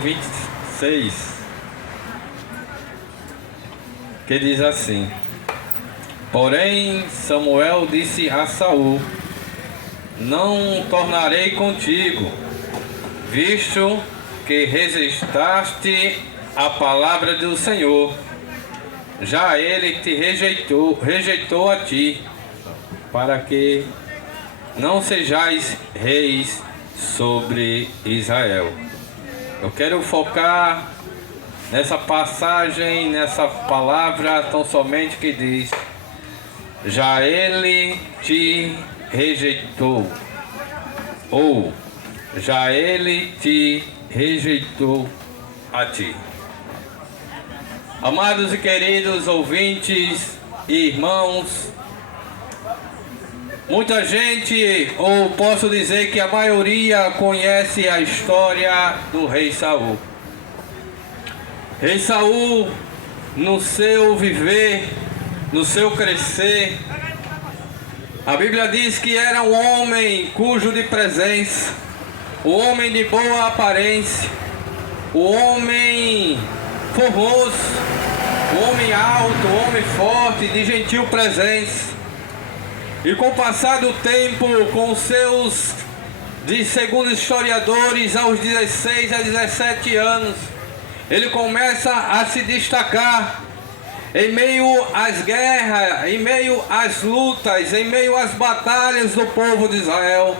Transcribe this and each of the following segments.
26, que diz assim: Porém Samuel disse a Saul: Não tornarei contigo, visto que rejeitaste a palavra do Senhor. Já ele te rejeitou a ti, para que não sejais reis sobre Israel. Eu quero focar nessa passagem, nessa palavra tão somente que diz: já ele te rejeitou, ou já ele te rejeitou a ti. Amados e queridos ouvintes e irmãos, muita gente, ou posso dizer que a maioria, conhece a história do rei Saul. Rei Saul, no seu viver, no seu crescer, a Bíblia diz que era um homem cujo de presença, um homem de boa aparência, um homem formoso, um homem alto, um homem forte, de gentil presença. E com o passar do tempo, com seus, segundo historiadores, aos 16 a 17 anos, ele começa a se destacar em meio às guerras, em meio às lutas, em meio às batalhas do povo de Israel.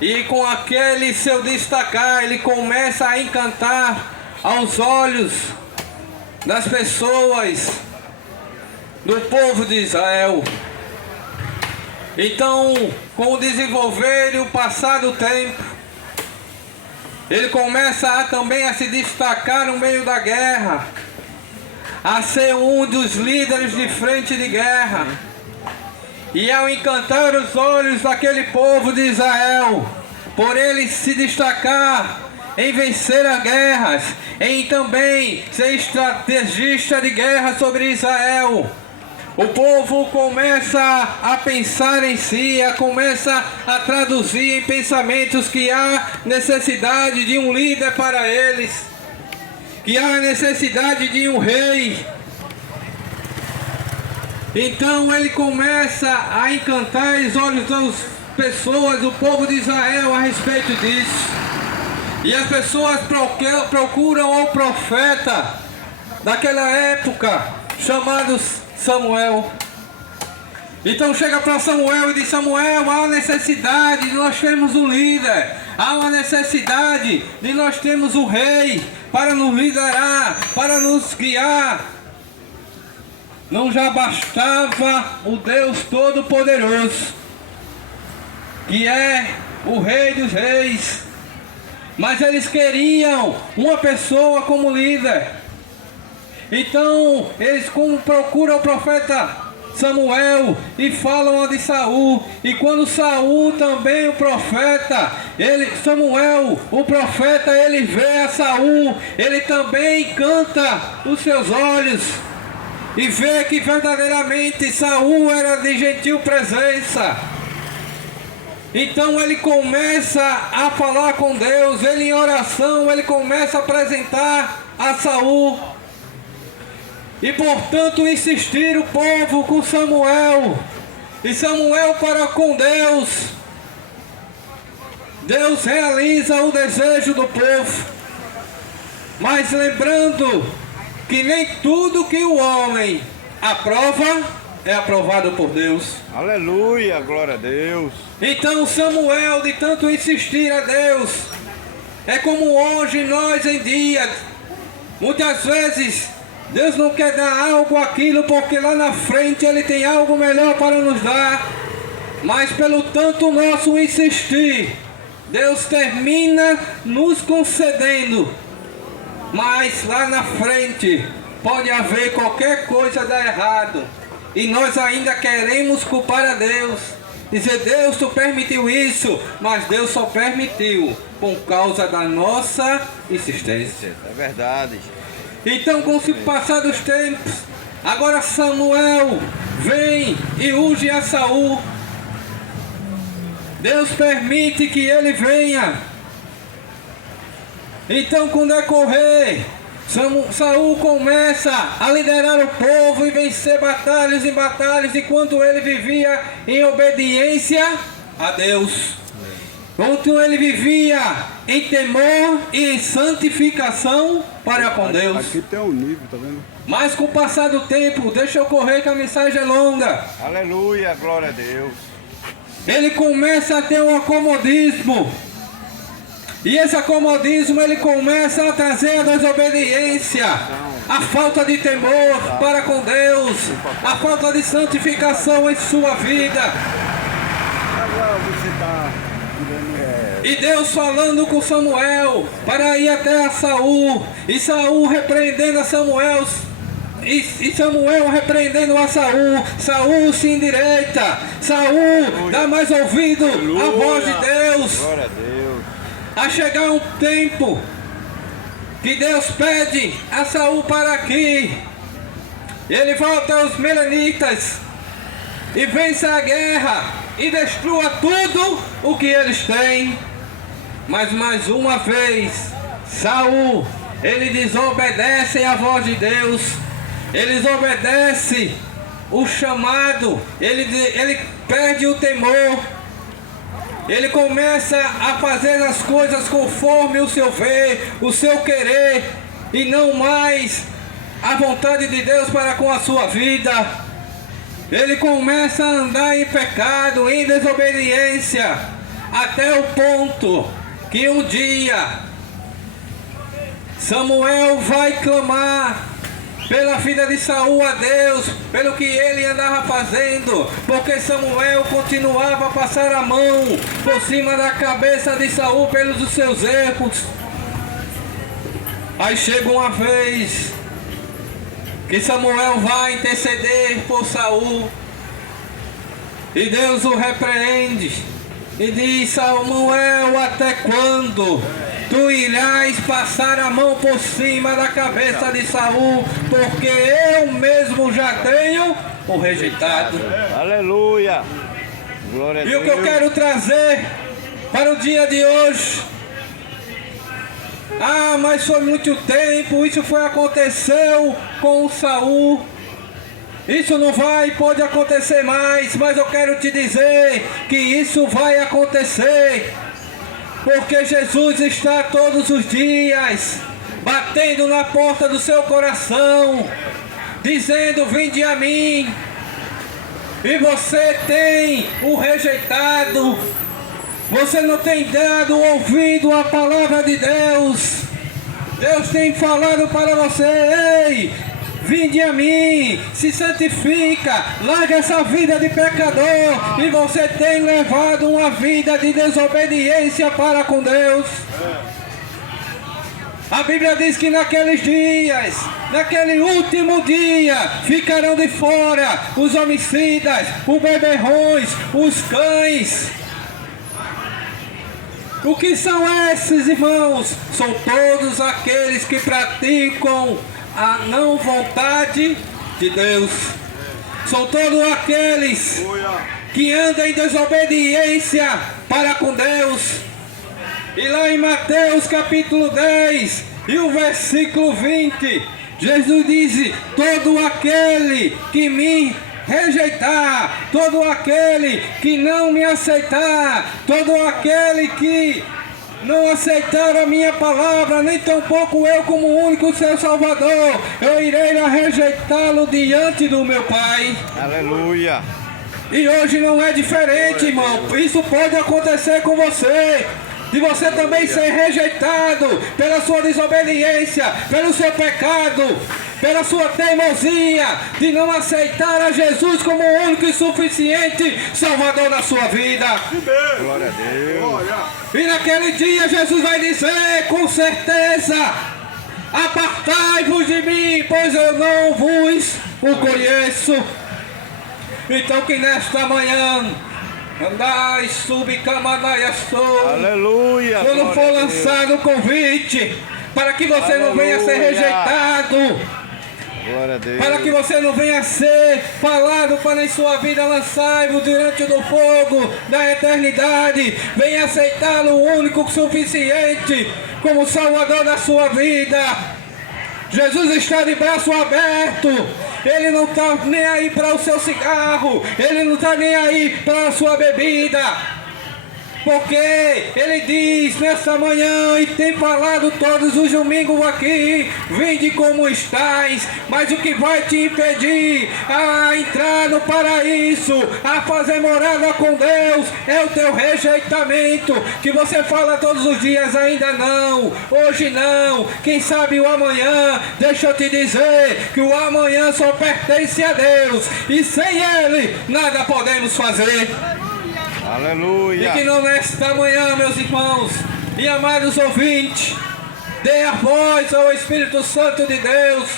E com aquele seu destacar, ele começa a encantar aos olhos das pessoas do povo de Israel. Então, com o desenvolver e o passar do tempo, ele começa também a se destacar no meio da guerra, a ser um dos líderes de frente de guerra. E ao encantar os olhos daquele povo de Israel, por ele se destacar em vencer as guerras, em também ser estrategista de guerra sobre Israel, o povo começa a pensar em si, começa a traduzir em pensamentos que há necessidade de um líder para eles, que há necessidade de um rei. Então ele começa a encantar os olhos das pessoas, do povo de Israel, a respeito disso. E as pessoas procuram o profeta daquela época, chamado Samuel. Então chega para Samuel e diz: Samuel, há necessidade de nós termos um líder, há uma necessidade de nós termos um rei para nos liderar, para nos guiar. Não já bastava o Deus Todo-Poderoso, que é o Rei dos Reis, mas eles queriam uma pessoa como líder. Então eles procuram o profeta Samuel e falam de Saul. E quando Saul também, o profeta, Samuel, o profeta, ele vê a Saul, ele também canta os seus olhos e vê que verdadeiramente Saul era de gentil presença. Então ele começa a falar com Deus, ele em oração, ele começa a apresentar a Saul. E portanto insistir o povo com Samuel, e Samuel para com Deus. Deus realiza o desejo do povo, mas lembrando que nem tudo que o homem aprova é aprovado por Deus. Aleluia, glória a Deus. Então Samuel, de tanto insistir a Deus, é como hoje nós em dia, muitas vezes Deus não quer dar algo aquilo porque lá na frente Ele tem algo melhor para nos dar. Mas pelo tanto nosso insistir, Deus termina nos concedendo. Mas lá na frente pode haver qualquer coisa dar errado. E nós ainda queremos culpar a Deus. Dizer: Deus, tu permitiu isso. Mas Deus só permitiu por causa da nossa insistência. É verdade. Então, com o passar dos tempos, agora Samuel vem e unge a Saul. Deus permite que ele venha. Então, com o decorrer, Saul começa a liderar o povo e vencer batalhas e batalhas, enquanto ele vivia em obediência a Deus. Enquanto ele vivia em temor e em santificação para com Deus. Aqui tem um nível, tá vendo? Mas com o passar do tempo, deixa eu correr que a mensagem é longa. Aleluia, glória a Deus. Ele começa a ter um acomodismo. E esse acomodismo ele começa a trazer a desobediência, a falta de temor para com Deus, a falta de santificação em sua vida. Agora você tá... E Deus falando com Samuel para ir até a Saul, e Saul repreendendo a Samuel, e Samuel repreendendo a Saul. Saul se endireita, Saul dá mais ouvido à voz de Deus. Glória a Deus. A chegar um tempo que Deus pede a Saul para aqui, ele volta aos Melanitas e vence a guerra e destrua tudo o que eles têm. Mas mais uma vez, Saul, ele desobedece à voz de Deus, ele desobedece o chamado, ele perde o temor, ele começa a fazer as coisas conforme o seu ver, o seu querer, e não mais a vontade de Deus para com a sua vida. Ele começa a andar em pecado, em desobediência, até o ponto que um dia Samuel vai clamar pela vida de Saul a Deus, pelo que ele andava fazendo, porque Samuel continuava a passar a mão por cima da cabeça de Saul pelos seus erros. Aí chega uma vez que Samuel vai interceder por Saul, e Deus o repreende e diz: Samuel, até quando tu irás passar a mão por cima da cabeça de Saul, porque eu mesmo já tenho o rejeitado. Aleluia. Glória a Deus. E o que eu quero trazer para o dia de hoje: mas foi muito tempo, isso aconteceu com o Saul. Isso não pode acontecer mais, mas eu quero te dizer que isso vai acontecer, porque Jesus está todos os dias batendo na porta do seu coração, dizendo: vinde a mim. E você tem o rejeitado, você não tem dado ouvido à palavra de Deus. Deus tem falado para você: ei, vinde a mim, se santifica, larga essa vida de pecador. E você tem levado uma vida de desobediência para com Deus. A Bíblia diz que naqueles dias, naquele último dia, ficarão de fora os homicidas, os beberrões, os cães. O que são esses, irmãos? São todos aqueles que praticam a não vontade de Deus. São todos aqueles que andam em desobediência para com Deus. E lá em Mateus capítulo 10 e o versículo 20, Jesus diz: todo aquele que me rejeitar, todo aquele que não me aceitar, todo aquele que não aceitar a minha palavra, nem tampouco eu como único seu Salvador, eu irei rejeitá-lo diante do meu Pai. Aleluia. E hoje não é diferente, irmão. Isso pode acontecer com você, de você também ser rejeitado pela sua desobediência, pelo seu pecado, pela sua teimosia de não aceitar a Jesus como o único e suficiente Salvador na sua vida. Glória a Deus. E naquele dia Jesus vai dizer com certeza: apartai-vos de mim, pois eu não vos o conheço. Então que nesta manhã andai subcamanaiastou. Aleluia. Quando for lançado o convite, para que você não venha ser rejeitado, Glória a Deus. para que você não venha ser falado para em sua vida lançai-vos diante do fogo da eternidade. Venha aceitá-lo, o único suficiente como Salvador da sua vida. Jesus está de braço aberto. Ele não está nem aí para o seu cigarro. Ele não está nem aí para a sua bebida. Porque Ele diz nessa manhã e tem falado todos os domingos aqui: vinde como estáis. Mas o que vai te impedir a entrar no paraíso, a fazer morada com Deus, é o teu rejeitamento. Que você fala todos os dias: ainda não, hoje não, quem sabe o amanhã. Deixa eu te dizer que o amanhã só pertence a Deus, e sem Ele nada podemos fazer. Aleluia. E que não nesta manhã, meus irmãos e amados ouvintes, dê a voz ao Espírito Santo de Deus.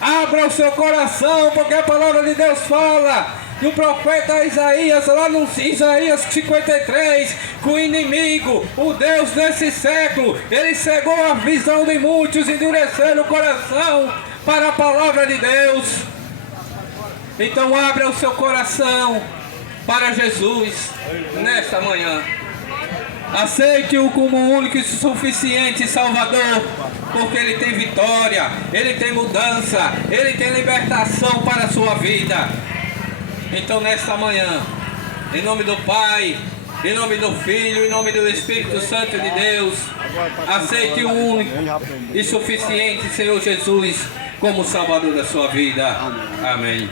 Abra o seu coração, porque a palavra de Deus fala do profeta Isaías, lá no Isaías 53, que o inimigo, o Deus desse século, ele cegou a visão de muitos, endurecendo o coração para a palavra de Deus. Então abra o seu coração para Jesus nesta manhã. Aceite-o como o único e suficiente Salvador, porque Ele tem vitória, Ele tem mudança, Ele tem libertação para a sua vida. Então nesta manhã, em nome do Pai, em nome do Filho, em nome do Espírito Santo de Deus, aceite o único e suficiente Senhor Jesus como Salvador da sua vida. Amém.